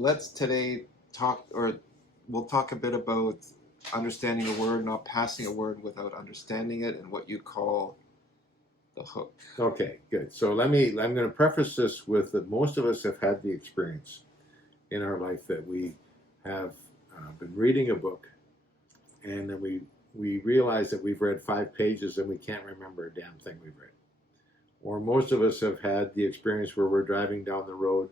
let's today talk, or we'll talk a bit about understanding a word, not passing a word without understanding it, and what you call the hook. Okay, good. So I'm going to preface this with that most of us have had the experience in our life that we have been reading a book, and then we realize that we've read 5 pages and we can't remember a damn thing we've read. Or most of us have had the experience where we're driving down the road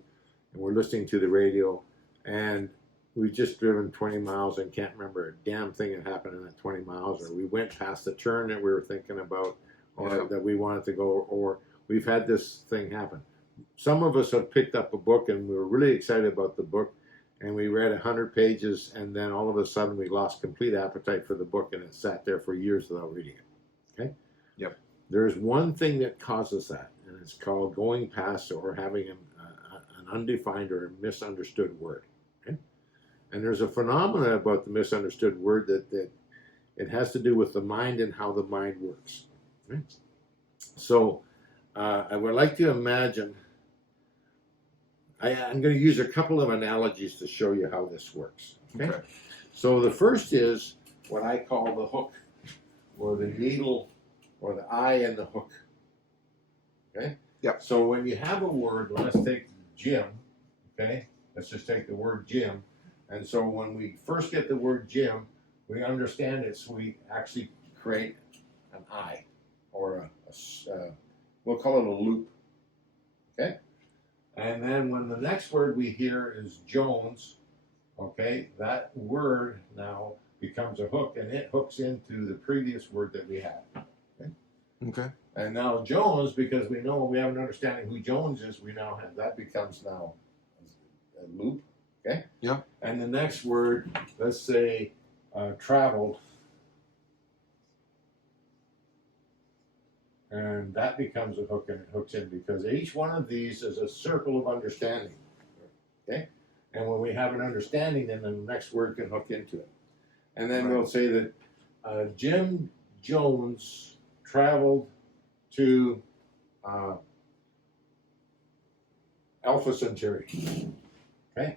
and we're listening to the radio and we've just driven 20 miles and can't remember a damn thing that happened in that 20 miles, or we went past the turn that we were thinking about, or that we wanted to go, or we've had this thing happen. Some of us have picked up a book and we were really excited about the book, and we read 100 pages, and then all of a sudden we lost complete appetite for the book, and it sat there for years without reading it. Okay? Yep. There's one thing that causes that, and it's called going past or having an undefined or a misunderstood word. Okay? And there's a phenomenon about the misunderstood word that it has to do with the mind and how the mind works. Okay? So I would like to imagine, I'm going to use a couple of analogies to show you how this works. Okay? So the first is what I call the hook, or the needle, or the eye in the hook. Okay? Yep. So when you have a word, let's take Jim, okay? Let's just take the word Jim. And so when we first get the word Jim, we understand it, so we actually create an eye, or we'll call it a loop. Okay? And then when the next word we hear is Jones, okay, that word now becomes a hook, and it hooks into the previous word that we had. Okay. And now Jones, because we know we have an understanding who Jones is, we now have that becomes now a loop. Okay? Yeah. And the next word, let's say traveled, and that becomes a hook, and it hooks in, because each one of these is a circle of understanding. Okay? And when we have an understanding, then the next word can hook into it. And then we'll say that Jim Jones traveled to Alpha Centauri. Okay?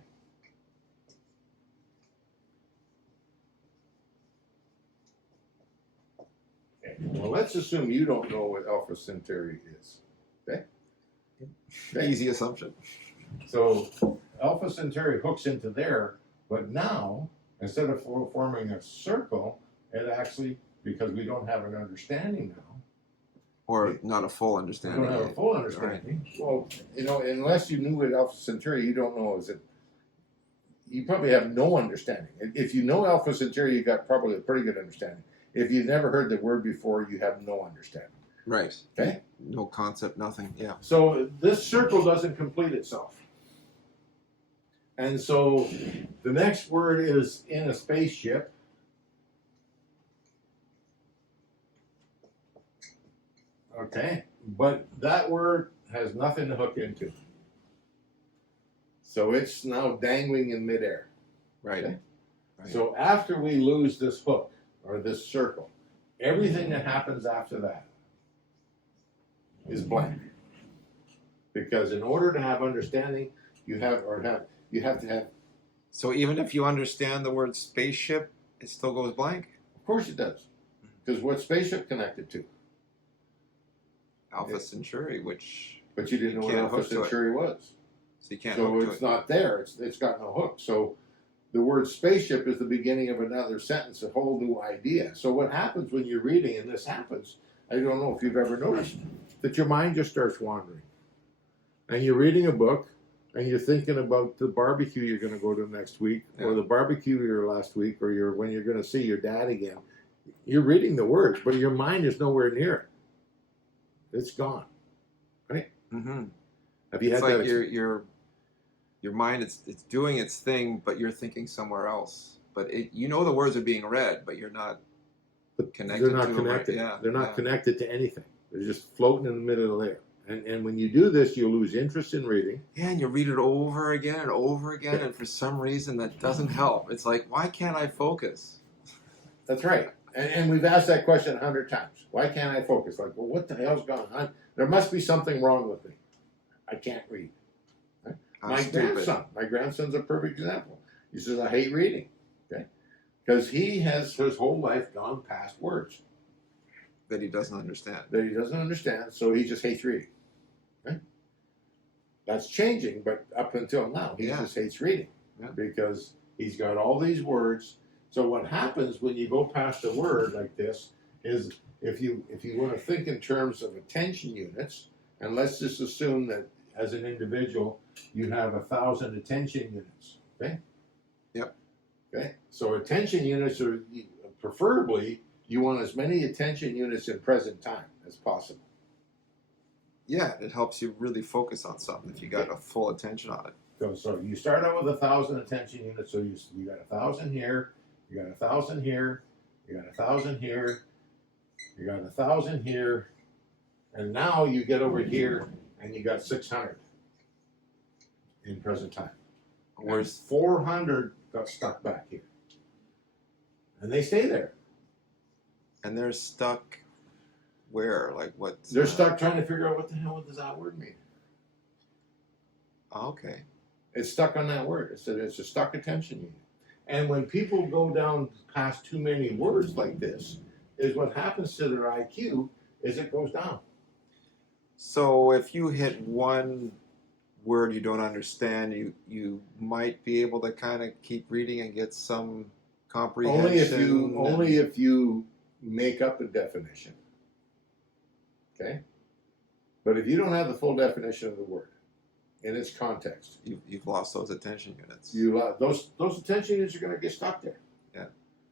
Well, let's assume you don't know what Alpha Centauri is. Okay? Easy assumption. So Alpha Centauri hooks into there, but now, instead of forming a circle, it actually, because we don't have an understanding now, Or not a full we understanding. don't have a full understanding. Well, you know, unless you knew what Alpha Centauri, you don't know, you probably have no understanding. If you know Alpha Centauri, you got probably a pretty good understanding. If you've never heard the word before, you have no understanding. Right. Okay? No concept, nothing. Yeah. So this circle doesn't complete itself. And so the next word is in a spaceship. Okay? But that word has nothing to hook into. So it's now dangling in midair. Right. Okay? Right. So after we lose this hook, or this circle, everything that happens after that is blank. Because in order to have understanding, you have to have. So even if you understand the word spaceship, it still goes blank? Of course it does. Because what's spaceship connected to? Alpha Centauri, which... But you didn't know what Alpha Centauri was. So you can't So hook to it's it. not there. It's got no hook. So the word spaceship is the beginning of another sentence, a whole new idea. So what happens when you're reading, and this happens, I don't know if you've ever noticed, that your mind just starts wandering. And you're reading a book, and you're thinking about the barbecue you're going to go to next week, or the barbecue you were last week, or when you're going to see your dad again. You're reading the words, but your mind is nowhere near it. It's gone. Right? Mm-hmm. Have you It's had like that? your mind, it's doing its thing, but you're thinking somewhere else. But you know the words are being read, but you're not connected. They're not to connected. Them, right? They're not connected to anything. They're just floating in the middle of there. And when you do this, you lose interest in reading. Yeah, and you read it over again and over again, and for some reason that doesn't help. It's like, why can't I focus? That's right. And we've asked that question 100 times. Why can't I focus? Like, well, what the hell's going on? There must be something wrong with me. I can't read. Right? My stupid. grandson's a perfect example. He says, I hate reading. Okay? Because he has his whole life gone past words That he doesn't understand. that he doesn't understand, so he just hates reading. Okay? That's changing, but up until now, he just hates reading. Yeah. Because he's got all these words. So what happens when you go past a word like this is if you want to think in terms of attention units, and let's just assume that as an individual you have 1,000 attention units. Okay? Yep. Okay. So attention units are preferably you want as many attention units in present time as possible. Yeah, it helps you really focus on something if you got a full attention on it. So you start out with 1,000 attention units. So you got 1,000 here, you got 1,000 here, you got 1,000 here, you got 1,000 here, and now you get over here and you got 600 in present time. Where's 400 got stuck back here, and they stay there. and they're stuck where? Like what? They're stuck trying to figure out what the hell does that word mean. Okay. It's stuck on that word. It's a stuck attention unit. And when people go down past too many words like this, is what happens to their IQ is it goes down. So if you hit one word you don't understand, you might be able to kind of keep reading and get some comprehension. Only if you make up a definition. Okay? But if you don't have the full definition of the word in its context, you've lost those attention units. Those attention units are going to get stuck there. Yeah.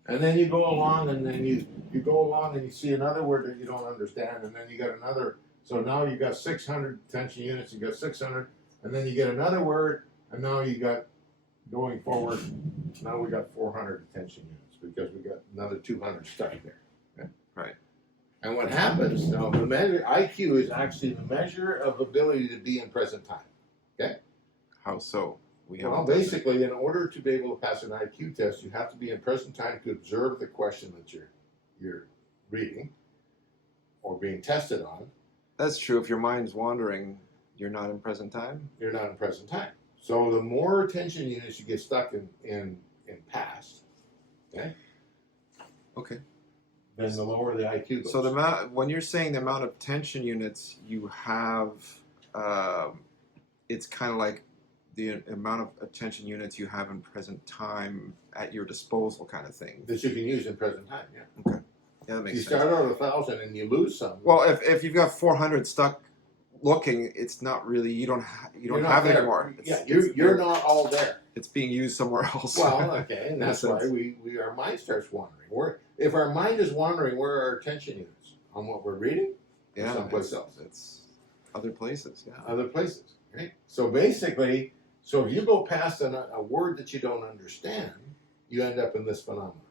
And then you go along, and then you go along, and you see another word that you don't understand, and then you got another. So now you got 600 attention units. You got 600, and then you get another word, and now you got going forward. Now we got 400 attention units because we got another 200 stuck there. Okay? Right. And what happens now? The measure IQ is actually the measure of ability to be in present time. Okay. How so? Well, basically, in order to be able to pass an IQ test, you have to be in present time to observe the question that you're reading or being tested on. That's true. If your mind's wandering, you're not in present time. You're not in present time. So the more attention units you get stuck in past, okay, then the lower the IQ goes. So when you're saying the amount of attention units you have, it's kind of like the amount of attention units you have in present time at your disposal, kind of thing. That you can use in present time. Yeah. Okay. Yeah, that makes you sense. Start out at 1,000 and you lose some. Well, if you've got 400 stuck looking, it's not really you don't have it anymore. You're not all there. It's being used somewhere else. Well, okay, and that's why our mind starts wandering. If our mind is wandering, where are our attention units? On what we're reading? Yeah, someplace else. It's other places. Yeah, other places. Right. So basically, if you go past a word that you don't understand, you end up in this phenomenon.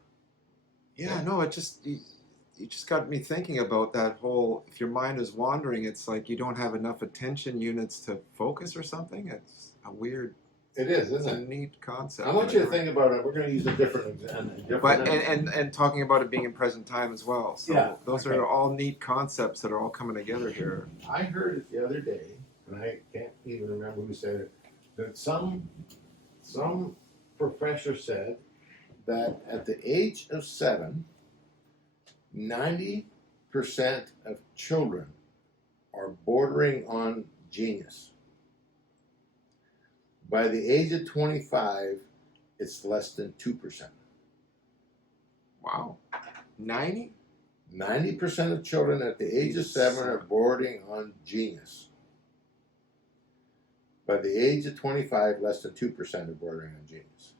Yeah, no, it just you just got me thinking about that whole. If your mind is wandering, it's like you don't have enough attention units to focus or something. It's a weird. It is, It's isn't a it? neat concept. I want you to think about it. We're going to use a different example. But and talking about it being in present time as well. So those are all neat concepts that are all coming together here. I heard it the other day, and I can't even remember who said it, that some professor said that at the age of 7, 90% of children are bordering on genius. By the age of 25, it's less than 2%. Wow, 90? 90% of children at the age of 7 are bordering on genius. By the age of 25, less than 2% are bordering on genius.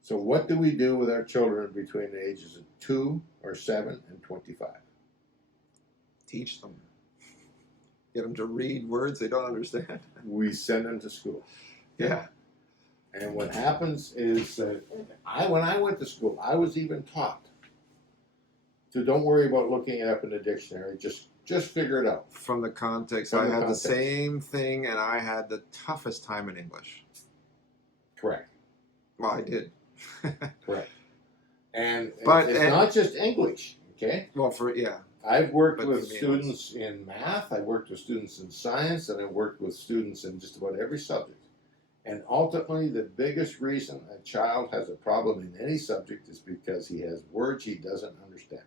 So what do we do with our children between the ages of 2 or 7 and 25? Teach them. Get them to read words they don't understand. We send them to school. Yeah. And what happens is that when I went to school, I was even taught to don't worry about looking it up in the dictionary. Just figure it out. From the context, From I the had context. the same thing, and I had the toughest time in English. Correct. Well, I did. Correct. And But- it's not just English, okay? Well, I've worked But with for me, students in math, I've worked with students in science, and I've worked with students in just about every subject. And ultimately, the biggest reason a child has a problem in any subject is because he has words he doesn't understand.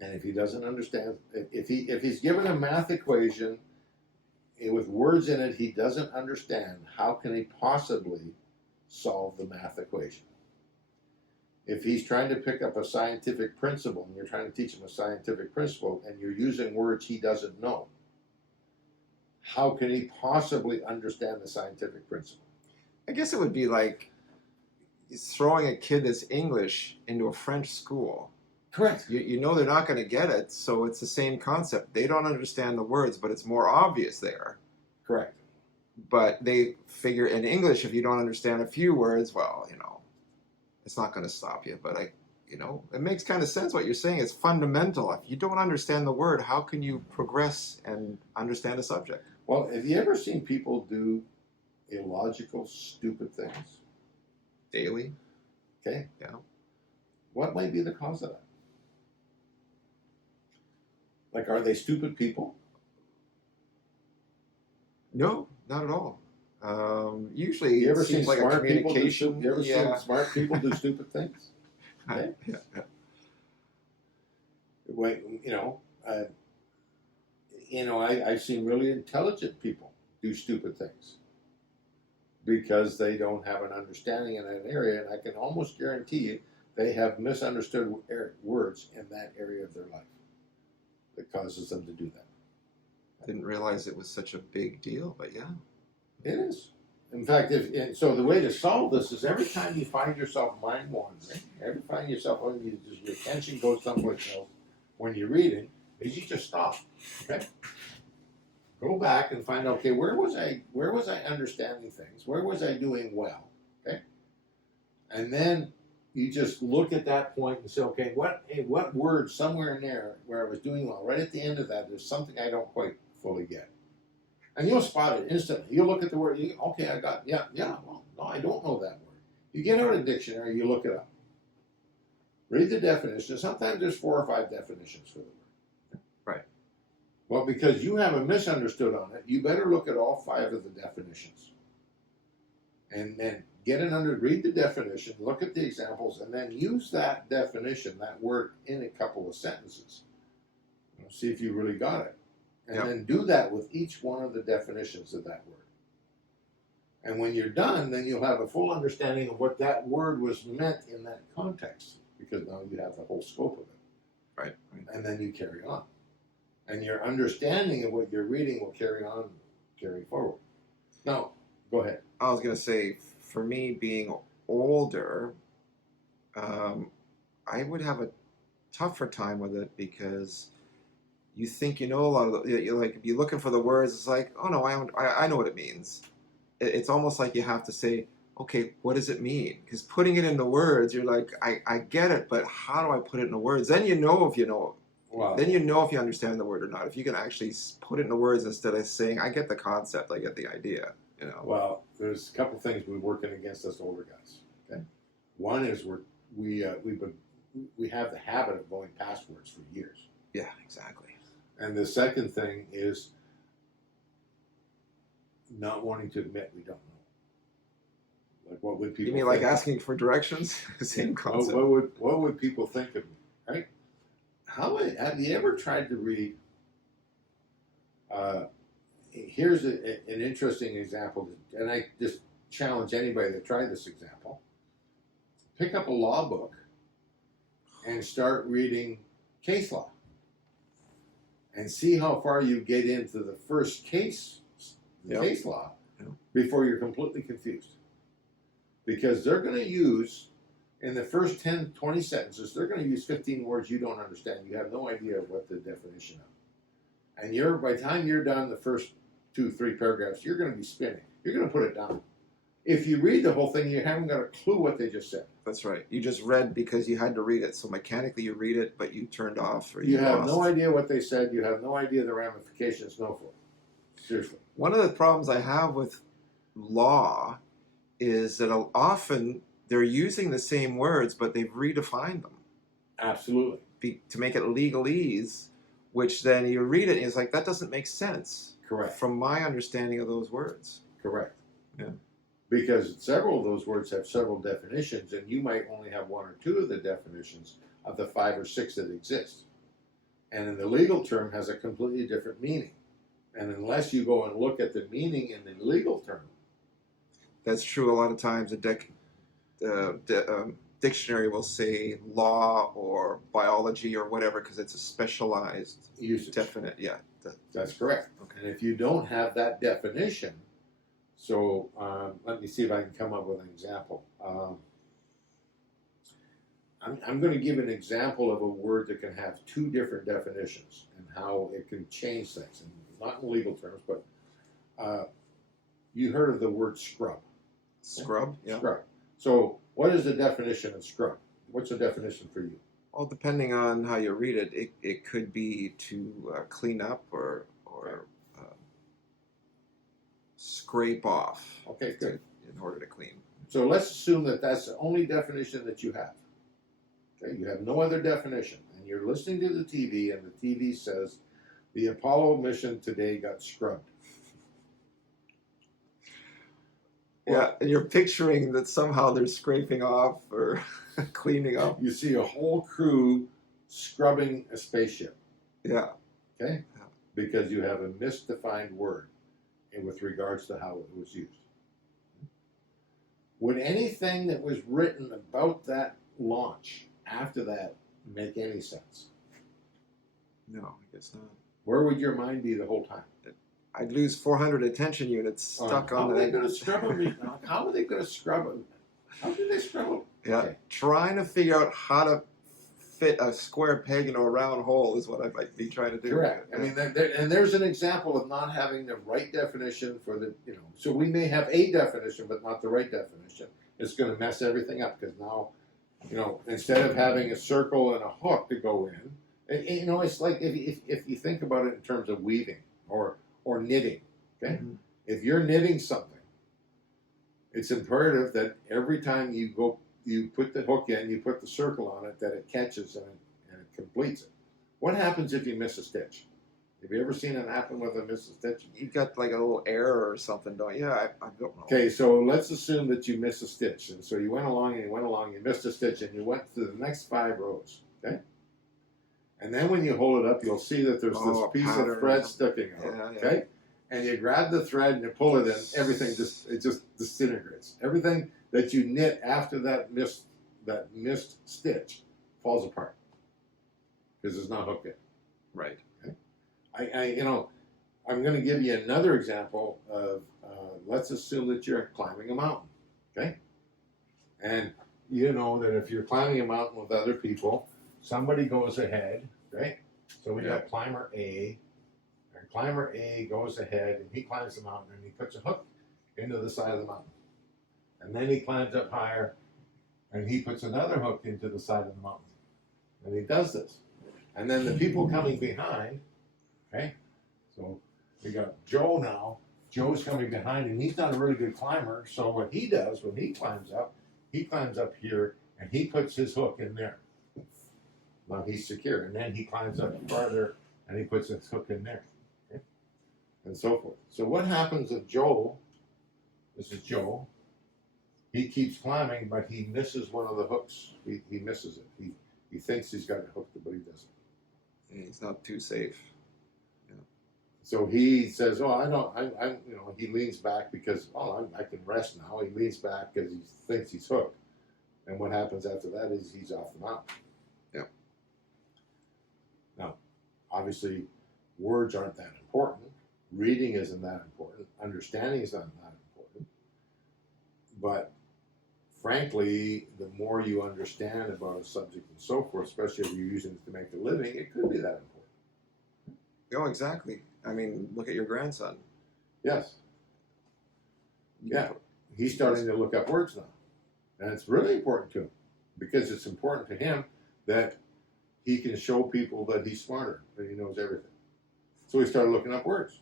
And if he doesn't understand, if he's given a math equation with words in it he doesn't understand, how can he possibly solve the math equation? If he's trying to pick up a scientific principle and you're trying to teach him a scientific principle and you're using words he doesn't know, how can he possibly understand the scientific principle? I guess it would be like throwing a kid that's English into a French school. Correct. You know they're not going to get it, so it's the same concept. They don't understand the words, but it's more obvious there. Correct. But they figure in English, if you don't understand a few words, well, it's not going to stop you. But it makes kind of sense what you're saying. It's fundamental. If you don't understand the word, how can you progress and understand a subject? Well, have you ever seen people do illogical, stupid things? Daily? Okay. Yeah. What might be the cause of that? Like, are they stupid people? No, not at all. Usually, You ever it seen seems like a smart people do communication. You ever seen smart people do stupid things? Okay. Yeah. I've seen really intelligent people do stupid things because they don't have an understanding in that area, and I can almost guarantee you they have misunderstood words in that area of their life that causes them to do that. I didn't realize it was such a big deal, but yeah. It is. In fact, so the way to solve this is every time you find yourself mind wandering, every time yourself your attention goes someplace else when you're reading, is you just stop. Okay. Go back and find out, okay, where was I understanding things? Where was I doing well? Okay. And then you just look at that point and say, okay, what word somewhere in there where I was doing well, right at the end of that, there's something I don't quite fully get. And you'll spot it instantly. You'll look at the word, okay, I got, well, no, I don't know that word. You get out a dictionary, you look it up. Read the definition. Sometimes there's 4 or 5 definitions for the word. Right. Well, because you have a misunderstood on it, you better look at all 5 of the definitions. And then read the definition, look at the examples, and then use that definition, that word, in a couple of sentences. See if you really got it. And then do that with each one of the definitions of that word. And when you're done, then you'll have a full understanding of what that word was meant in that context, because now you have the whole scope of it. Right. And then you carry on. And your understanding of what you're reading will carry forward. Now, go ahead. I was going to say, for me being older, I would have a tougher time with it because you think you know a lot of you're like, if you're looking for the words, it's like, oh no, I know what it means. It's almost like you have to say, okay, what does it mean? Because putting it into words, you're like, I get it, but how do I put it into words? Then you know if you know. Wow. Then you know if you understand the word or not. If you can actually put it into words instead of saying, I get the concept, I get the idea. Well, there's a couple things we're working against us older guys. Okay. One is we have the habit of going past words for years. Yeah, exactly. And the second thing is not wanting to admit we don't know. Like, what would people? You mean like asking for directions? Same concept. What would people think of me? Right? Have you ever tried to read? Here's an interesting example, and I just challenge anybody to try this example. Pick up a law book and start reading case law. And see how far you get into the first case law before you're completely confused. Because they're going to use, in the first 10, 20 sentences, they're going to use 15 words you don't understand. You have no idea what the definition of. And by the time you're done the first 2, 3 paragraphs, you're going to be spinning. You're going to put it down. If you read the whole thing, you haven't got a clue what they just said. That's right. You just read because you had to read it. So mechanically you read it, but you turned off. Or you have no idea what they said. You have no idea the ramifications. No for it. Seriously. One of the problems I have with law is that often they're using the same words, but they've redefined them. Absolutely. To make it legalese, which then you read it and it's like, that doesn't make sense. Correct. from my understanding of those words. Correct. Yeah. Because several of those words have several definitions, and you might only have one or two of the definitions of the 5 or 6 that exist. And in the legal term has a completely different meaning. And unless you go and look at the meaning in the legal term, That's true. A lot of times, dictionary will say law or biology or whatever because it's a specialized, usage. definite. Yeah. That's correct. Okay. And if you don't have that definition, so let me see if I can come up with an example. I'm going to give an example of a word that can have 2 different definitions and how it can change things. And not in legal terms, but you heard of the word scrub. Scrub. Yeah. Scrub. So what is the definition of scrub? What's the definition for you? Well, depending on how you read it, it could be to clean up or scrape off. Okay, good. In order to clean. So let's assume that that's the only definition that you have. Okay, you have no other definition, and you're listening to the TV, and the TV says the Apollo mission today got scrubbed. Yeah, and you're picturing that somehow they're scraping off or cleaning up. You see a whole crew scrubbing a spaceship. Yeah. Okay, Yeah. because you have a misdefined word with regards to how it was used. Would anything that was written about that launch after that make any sense? No, I guess not. Where would your mind be the whole time? I'd lose 400 attention units stuck How on are they the. going to scrub them? How are they going to scrub them? How do they scrub them? Yeah, Okay. trying to figure out how to fit a square peg into a round hole is what I might be trying to do. Correct. Yeah. I mean, and there's an example of not having the right definition for the, so we may have a definition, but not the right definition. It's going to mess everything up because now, instead of having a circle and a hook to go in, it's like if you think about it in terms of weaving or knitting, okay? Mhm. If you're knitting something, it's imperative that every time you put the hook in, you put the circle on it, that it catches and it completes it. What happens if you miss a stitch? Have you ever seen it happen with a miss a stitch? You got like a little error or something, don't you? I don't know. Okay, so let's assume that you miss a stitch. And so you went along, you missed a stitch, and you went to the next 5 rows, okay? And then when you hold it up, you'll see that there's Oh, this piece pattern. of thread sticking out, Yeah, yeah. okay? And you grab the thread and you pull it in, everything just disintegrates. Everything that you knit after that missed stitch falls apart because it's not hooked in. Right. I'm going to give you another example of, let's assume that you're climbing a mountain, okay? And you know that if you're climbing a mountain with other people, somebody goes ahead, right? So we got climber A, and climber A goes ahead, and he climbs the mountain, and he puts a hook into the side of the mountain. And then he climbs up higher, and he puts another hook into the side of the mountain. And he does this. And then the people coming behind, okay? So we got Joe now. Joe's coming behind, and he's not a really good climber. So what he does when he climbs up here, and he puts his hook in there. Now he's secure. And then he climbs up farther, and he puts his hook in there. Okay? And so forth. So what happens if Joe, this is Joe, he keeps climbing, but he misses one of the hooks. He misses it. He thinks he's got it hooked, but he doesn't. And he's not too safe. So he says, he leans back because, I can rest now. He leans back because he thinks he's hooked. And what happens after that is he's off the mountain. Yeah. Now, obviously, words aren't that important. Reading isn't that important. Understanding is not that important. But frankly, the more you understand about a subject and so forth, especially if you're using it to make a living, it could be that important. Oh, exactly. I mean, look at your grandson. Yes. Yeah. He's starting to look up words now. And it's really important to him because it's important to him that he can show people that he's smarter, that he knows everything. So he started looking up words.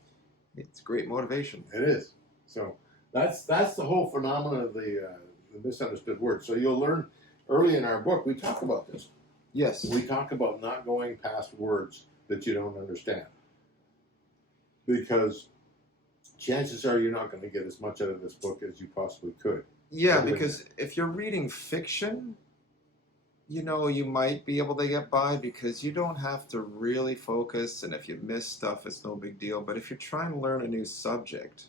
It's great motivation. It is. So that's the whole phenomenon of the misunderstood word. So you'll learn early in our book, we talk about this. Yes. We talk about not going past words that you don't understand. Because chances are you're not going to get as much out of this book as you possibly could. Yeah, Other than because if you're reading fiction, you know, you might be able to get by because you don't have to really focus, and if you miss stuff, it's no big deal. But if you're trying to learn a new subject,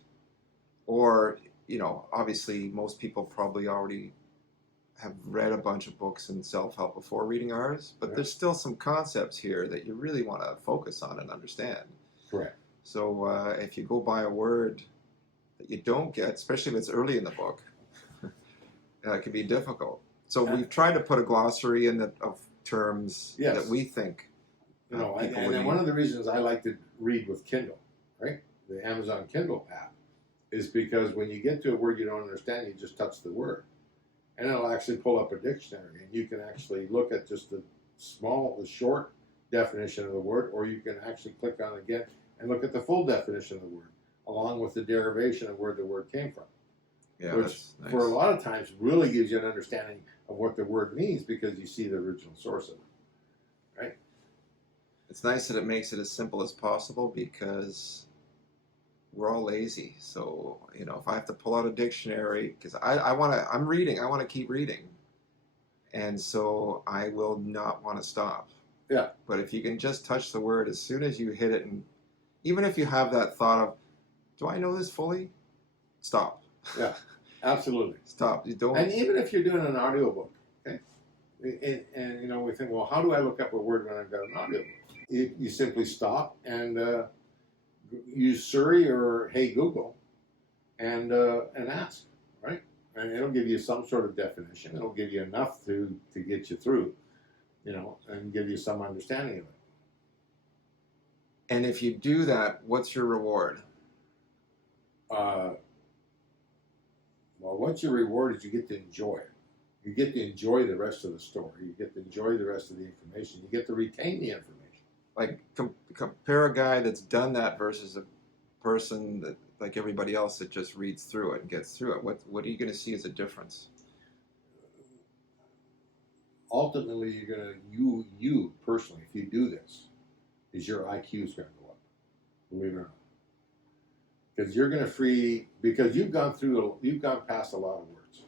or, you know, obviously most people probably already have read a bunch of books in self-help before reading ours, but Yeah. there's still some concepts here that you really want to focus on and understand. Correct. So if you go by a word that you don't get, especially if it's early in the book, it can be difficult. So we've tried to put a glossary in of terms Yes. that we think You know, people and would then need. one of the reasons I like to read with Kindle, right? The Amazon Kindle app, is because when you get to a word you don't understand, you just touch the word, and it'll actually pull up a dictionary, and you can actually look at just the short definition of the word, or you can actually click on it again and look at the full definition of the word, along with the derivation of where the word came from. Yeah, Which, that's nice. for a lot of times, really gives you an understanding of what the word means because you see the original source of it. It's nice that it makes it as simple as possible because we're all lazy. So, you know, if I have to pull out a dictionary, because I'm reading, I want to keep reading. And so I will not want to stop. Yeah. But if you can just touch the word as soon as you hit it, and even if you have that thought of, do I know this fully? Stop. Yeah, absolutely. Stop. You don't. And even if you're doing an audiobook, okay, and you know, we think, well, how do I look up a word when I've got an audiobook? You simply stop and use Siri or Hey Google and ask, right? And it'll give you some sort of definition. It'll give you enough to get you through, you know, and give you some understanding of it. And if you do that, what's your reward? Well, what's your reward is you get to enjoy it. You get to enjoy the rest of the story. You get to enjoy the rest of the information. You get to retain the information. Like compare a guy that's done that versus a person that, like everybody else, that just reads through it and gets through it. What are you going to see as a difference? Ultimately, you're gonna you personally, if you do this, is your IQ is gonna go up. Believe it or not, because you're gonna because you've gone past a lot of words,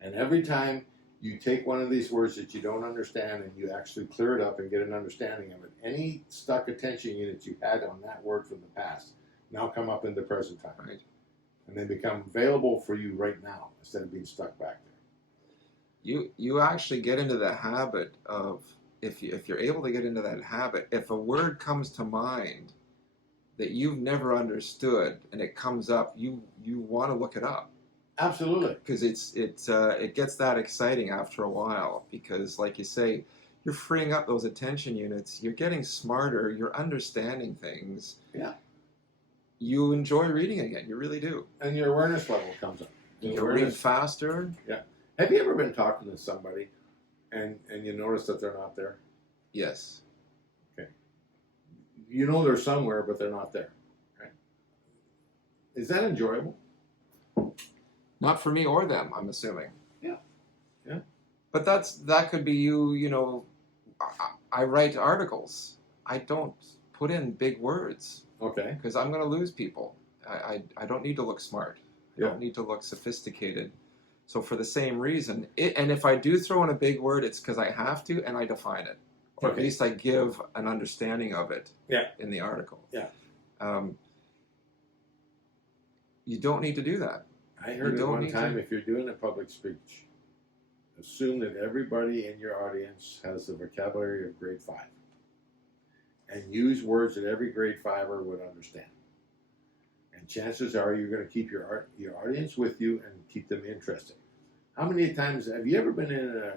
and every time you take one of these words that you don't understand and you actually clear it up and get an understanding of it, any stuck attention units you had on that word from the past now come up in the present time, Right. and they become available for you right now instead of being stuck back there. You actually get into the habit of, if you're able to get into that habit, if a word comes to mind that you've never understood and it comes up, you want to look it up. Absolutely. Because it gets that exciting after a while, because like you say, you're freeing up those attention units, you're getting smarter, you're understanding things. Yeah. You enjoy reading again, you really do. And your awareness level comes up. You read faster. Have you ever been talking to somebody and you notice that they're not there? Yes. Okay. You know they're somewhere, but they're not there. Right? Is that enjoyable? Not for me or them, I'm assuming. Yeah. Yeah. But that could be you. You know, I write articles. I don't put in big words Okay. because I'm going to lose people. I don't need to look smart. I Yeah. don't need to look sophisticated. So for the same reason, and if I do throw in a big word, it's because I have to, and I define it, or at Okay. least I give an understanding of it. Yeah. In the article. Yeah. You don't need to do that. I heard You it don't one need time, to. if you're doing a public speech, assume that everybody in your audience has the vocabulary of grade 5. And use words that every grade 5er would understand. And chances are you're going to keep your audience with you and keep them interested. How many times have you ever been in a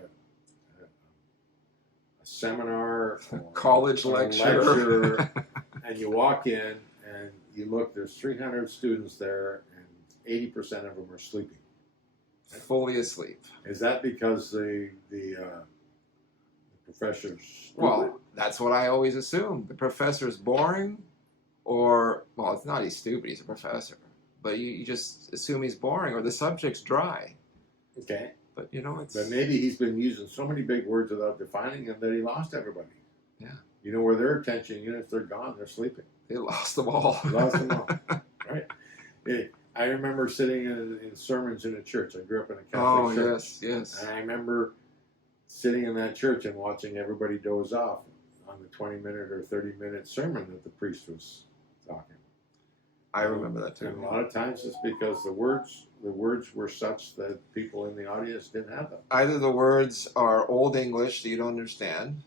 seminar, or College or a lecture. lecture, and you walk in and you look, there's 300 students there and 80% of them are sleeping? Fully asleep. Is that because the professor's stupid? Well, that's what I always assume. The professor's boring, or, well, it's not he's stupid, he's a professor. But you just assume he's boring, or the subject's dry. Okay. But, you know, it's... But maybe he's been using so many big words without defining them that he lost everybody. Yeah. You know where their attention units, they're gone, they're sleeping. They lost them all. Lost them all. Right. I remember sitting in sermons in a church. I grew up in a Oh, Catholic church. yes. And I remember sitting in that church and watching everybody doze off on the 20-minute or 30-minute sermon that the priest was talking. I remember that too. And a lot of times it's because the words were such that people in the audience didn't have them. Either the words are Old English that you don't understand,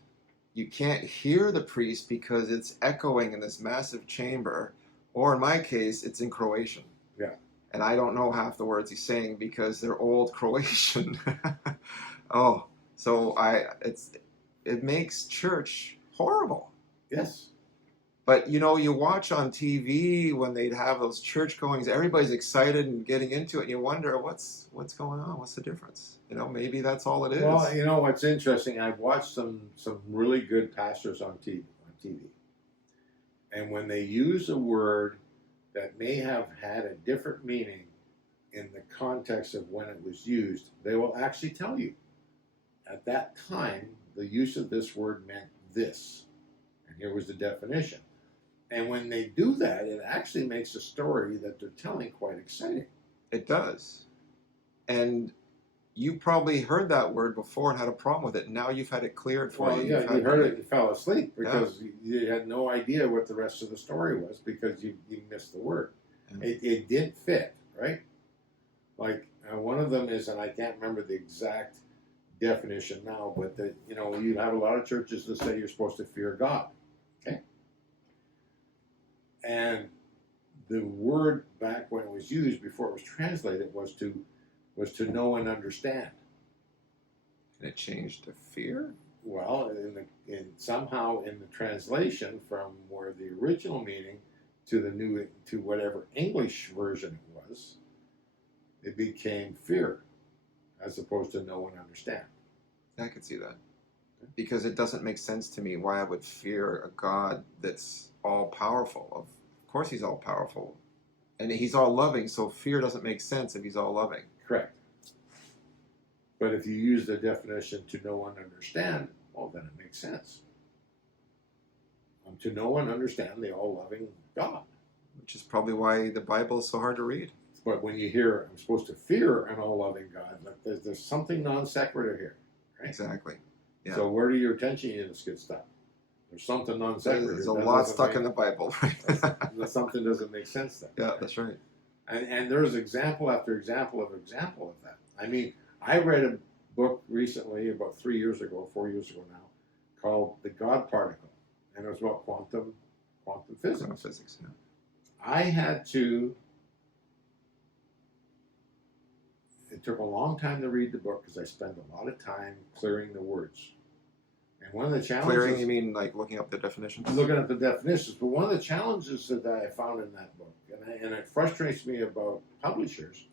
you can't hear the priest because it's echoing in this massive chamber, or in my case, it's in Croatian. Yeah. And I don't know half the words he's saying because they're old Croatian. Oh, so it makes church horrible. Yes. But you know, you watch on TV when they'd have those church goings, everybody's excited and getting into it, and you wonder what's going on, what's the difference? You know, maybe that's all it is. Well, you know what's interesting? I've watched some really good pastors on TV, and when they use a word that may have had a different meaning in the context of when it was used, they will actually tell you at that time the use of this word meant this, and here was the definition. And when they do that, it actually makes the story that they're telling quite exciting. It does. And you probably heard that word before and had a problem with it. Now you've had it cleared for Well, you. yeah, you heard it and fell asleep because you had no idea what the rest of the story was because you missed the word. Yeah. It didn't fit, right? Like one of them is, and I can't remember the exact definition now, but you have a lot of churches that say you're supposed to fear God, okay? And the word back when it was used before it was translated was to know and understand. And it changed to fear? Well, somehow in the translation from where the original meaning to whatever English version it was, it became fear as opposed to know and understand. I could see that. Because it doesn't make sense to me why I would fear a God that's all powerful. Of course he's all powerful. And he's all loving, so fear doesn't make sense if he's all loving. Correct. But if you use the definition to know and understand, well, then it makes sense. To know and understand the all-loving God. Which is probably why the Bible is so hard to read. But when you hear, I'm supposed to fear an all-loving God, there's something non sequitur here, right? Exactly. Yeah. So where do your attention units get stuck? There's something non sequitur. There's a lot stuck in the Bible, right? Something doesn't make sense then. Yeah, that's right. And there's example after example of that. I mean, I read a book recently, about 4 years ago now, called The God Particle, and it was about quantum physics. Quantum physics, yeah. I had to. It took a long time to read the book because I spent a lot of time clearing the words. And one of the challenges... Clearing, you mean like looking up the definitions? Looking at the definitions. But one of the challenges that I found in that book, and it frustrates me about publishers,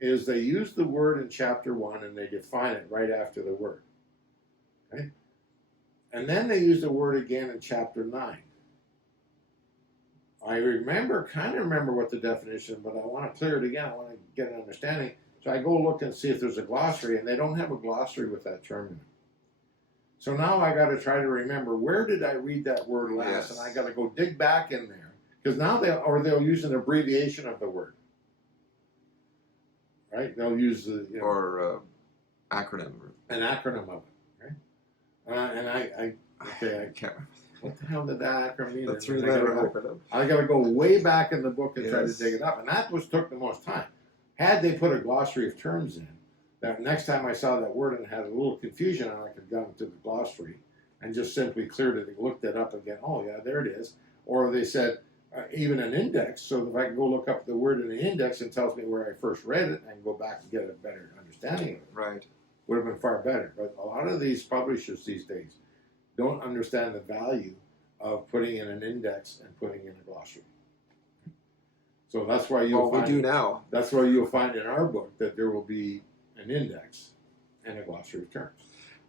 is they use the word in chapter 1 and they define it right after the word. Okay? And then they use the word again in chapter 9. I kind of remember what the definition, but I want to clear it again. I want to get an understanding. So I go look and see if there's a glossary, and they don't have a glossary with that term in it. So now I got to try to remember, where did I read that word last? Yes. And I got to go dig back in there. Because now they'll use an abbreviation of the word. Right? They'll use or acronym. An acronym of it. Right? And I can't remember. What the hell did that acronym mean? The three-letter acronym. I got to go way back in the book and try to Yes. dig it up. And that took the most time. Had they put a glossary of terms in, that next time I saw that word and had a little confusion, I could go into the glossary and just simply cleared it and looked it up again. Oh, yeah, there it is. Or they said even an index, so if I can go look up the word in the index and tells me where I first read it and go back and get a better understanding of it. Right. Would have been far better. But a lot of these publishers these days don't understand the value of putting in an index and putting in a glossary. So that's why you'll find... we do now. That's why you'll find in our book that there will be an index and a glossary of terms.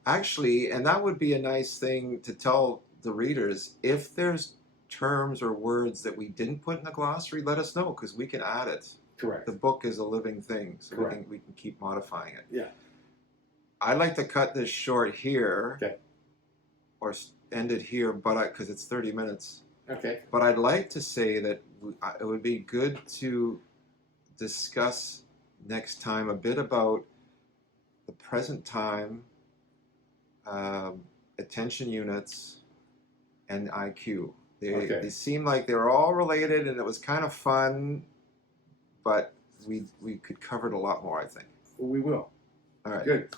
Actually, and that would be a nice thing to tell the readers. If there's terms or words that we didn't put in the glossary, let us know, because we can add it. Correct. The book is a living thing, so Correct. we can keep modifying it. Yeah. I'd like to cut this short here, Okay. or end it here, but because it's 30 minutes. Okay. But I'd like to say that it would be good to discuss next time a bit about the present time, um, attention units, and IQ. Okay. They seem like they were all related, and it was kind of fun, but we could cover it a lot more, I think. We will. All right. Good.